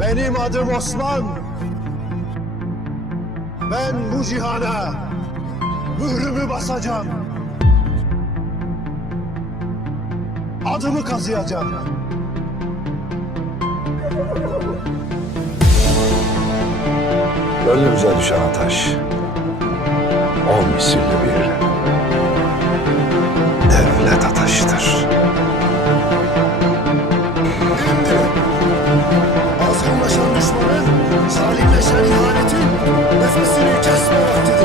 Benim adım Osman. Ben bu cihana mührümü basacağım. Adımı kazıyacağım. Gönlümüze düşen ataş, on misilli bir devlet ateşidir. Şimdi azgınlaşan düşmanın, zalimleşen ihanetin nefesini kesme vaktidir.